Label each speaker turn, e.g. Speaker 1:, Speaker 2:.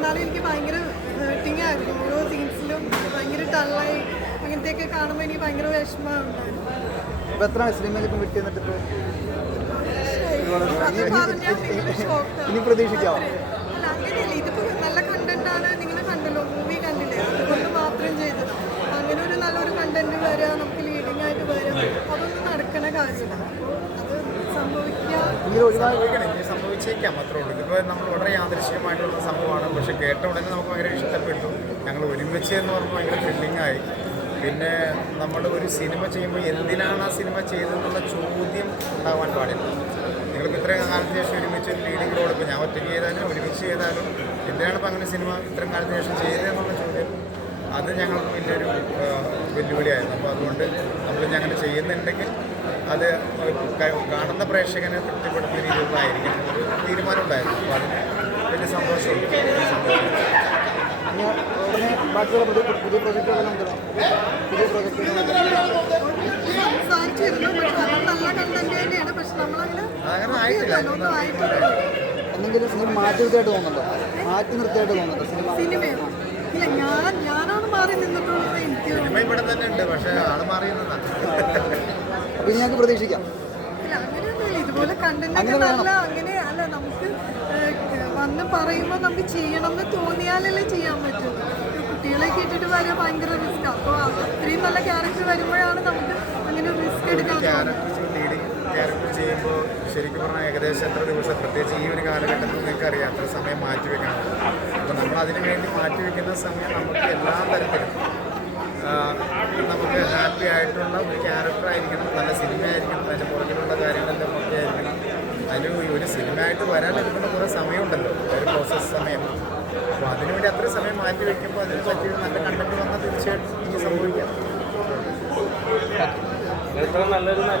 Speaker 1: എന്നാലും എനിക്ക് ഭയങ്കര ഹേർട്ടിങ് ആയിരുന്നു. ഓരോ സീൻസിലും ഭയങ്കര ടള്ളായി അങ്ങനത്തെയൊക്കെ കാണുമ്പോൾ എനിക്ക് ഭയങ്കര വിഷമമുണ്ടായിരുന്നു അല്ല അങ്ങനെയല്ല. ഇതിപ്പോ നല്ല കണ്ടന്റ് ആണ് നിങ്ങൾ കണ്ടല്ലോ. മൂവി കണ്ടില്ലേ? അതുകൊണ്ട് മാത്രം ചെയ്തത്. അങ്ങനെ ഒരു നല്ലൊരു കണ്ടന്റ് വരിക നമുക്ക് ലീഡിങ് ആയിട്ട് വരിക അതൊന്നും നടക്കണ കാര്യമില്ല.
Speaker 2: ഇനി സംഭവിച്ചേക്കാം അത്രേ ഉള്ളൂ. ഇതിപ്പോൾ നമ്മൾ വളരെ യാദൃശ്യമായിട്ടുള്ള സംഭവമാണ്. പക്ഷേ കേട്ട ഉടനെ നമുക്ക് ഭയങ്കര ഇഷ്ടപ്പെട്ടു. ഞങ്ങൾ ഒരുമിച്ച് എന്ന് പറഞ്ഞാൽ ഭയങ്കര ആയി. പിന്നെ നമ്മൾ ഒരു സിനിമ ചെയ്യുമ്പോൾ എന്തിനാണ് ആ സിനിമ ചെയ്തതെന്നുള്ള ചോദ്യം ഉണ്ടാവാൻ പാടില്ല. നിങ്ങൾക്ക് ഇത്രയും കാലത്തിന് ശേഷം ഒരുമിച്ച് ഒരു ലീഡിംഗ് റോൾ ഇപ്പോൾ ഞാൻ ഒറ്റയ്ക്ക് ചെയ്താലും ഒരുമിച്ച് ചെയ്താലും എന്തിനാണ് ഇപ്പോൾ അങ്ങനെ സിനിമ ഇത്രയും കാലത്തിന് ശേഷം ചെയ്തതെന്നുള്ള ചോദ്യം? അത് ഞങ്ങൾക്ക് വലിയൊരു വെല്ലുവിളിയായിരുന്നു. അപ്പോൾ അതുകൊണ്ട് നമ്മൾ ഞങ്ങൾ ചെയ്യുന്നുണ്ടെങ്കിൽ അത് കാണുന്ന പ്രേക്ഷകനെ തൃപ്തിപ്പെടുത്തുന്ന രീതിയിലുള്ളതായിരിക്കും തീരുമാനം ഉണ്ടായിരുന്നു അപ്പോൾ അതിന് വലിയ സന്തോഷമുണ്ട്. അങ്ങനെ ആയിട്ടില്ല.
Speaker 3: എന്തെങ്കിലും സിനിമ മാറ്റി നിർത്തിയായിട്ട് തോന്നുന്നുണ്ടോ? മാറ്റി നിർത്തിയായിട്ട് തോന്നുന്നുണ്ടോ സിനിമ?
Speaker 1: ഇല്ല ഞാൻ ഞാനാണ് മാറി നിന്നിട്ടുള്ളത്. എനിക്ക്
Speaker 2: സിനിമ ഇവിടെ തന്നെ ഉണ്ട് പക്ഷേ ആൾ മാറി
Speaker 3: അപ്പോൾ ഇനി ഞങ്ങൾക്ക് പ്രതീക്ഷിക്കാം.
Speaker 1: ഇല്ല അങ്ങനെയൊന്നുമില്ല. ഇതുപോലെ കണ്ടന്റ്
Speaker 3: അങ്ങനെ
Speaker 1: അങ്ങനെ അല്ല നമുക്ക് വന്ന് പറയുമ്പോൾ നമുക്ക് ചെയ്യണം എന്ന് തോന്നിയാലല്ലേ ചെയ്യാൻ കുട്ടികളെ കേട്ടിട്ട് വരെ ഭയങ്കര റിസ്ക് അപ്പോൾ അത്രയും നല്ല ക്യാരക്ടർ വരുമ്പോഴാണ് നമുക്ക് അങ്ങനെ റിസ്ക് എടുക്കാൻ
Speaker 2: ക്യാരക്ടർ ലീഡിങ് ക്യാരക്ടർ ചെയ്യുമ്പോൾ ശരിക്കും പറഞ്ഞാൽ ഏകദേശം എത്ര ദിവസം പ്രത്യേകിച്ച് ഈ ഒരു കാലഘട്ടത്തിൽ നിങ്ങൾക്ക് അറിയാം അത്ര സമയം മാറ്റി വെക്കണം. അപ്പോൾ നമ്മൾ അതിനു വേണ്ടി മാറ്റി വെക്കുന്ന സമയം നമുക്ക് എല്ലാ തരത്തിലും നമുക്ക് ഹാപ്പി ആയിട്ടുള്ള ഒരു ക്യാരക്ടർ ആയിരിക്കണം. നല്ല സിനിമ ആയിരിക്കണം അതിന്റെ പുറകിലുള്ള കാര്യങ്ങളെല്ലാം ഒക്കെ ആയിരിക്കണം ഒരു സിനിമ ആയിട്ട് വരാൻ എടുക്കുന്ന കുറേ സമയമുണ്ടല്ലോ. ഒരു പ്രോസസ് സമയം. അപ്പോൾ അതിനുവേണ്ടി അത്ര സമയം മാറ്റി വെക്കുമ്പോൾ അതിന് പറ്റിയ നല്ല കണ്ടന്റ് വന്നാൽ തീർച്ചയായിട്ടും എനിക്ക് സംഭവിക്കാം
Speaker 4: നല്ലൊരു നടി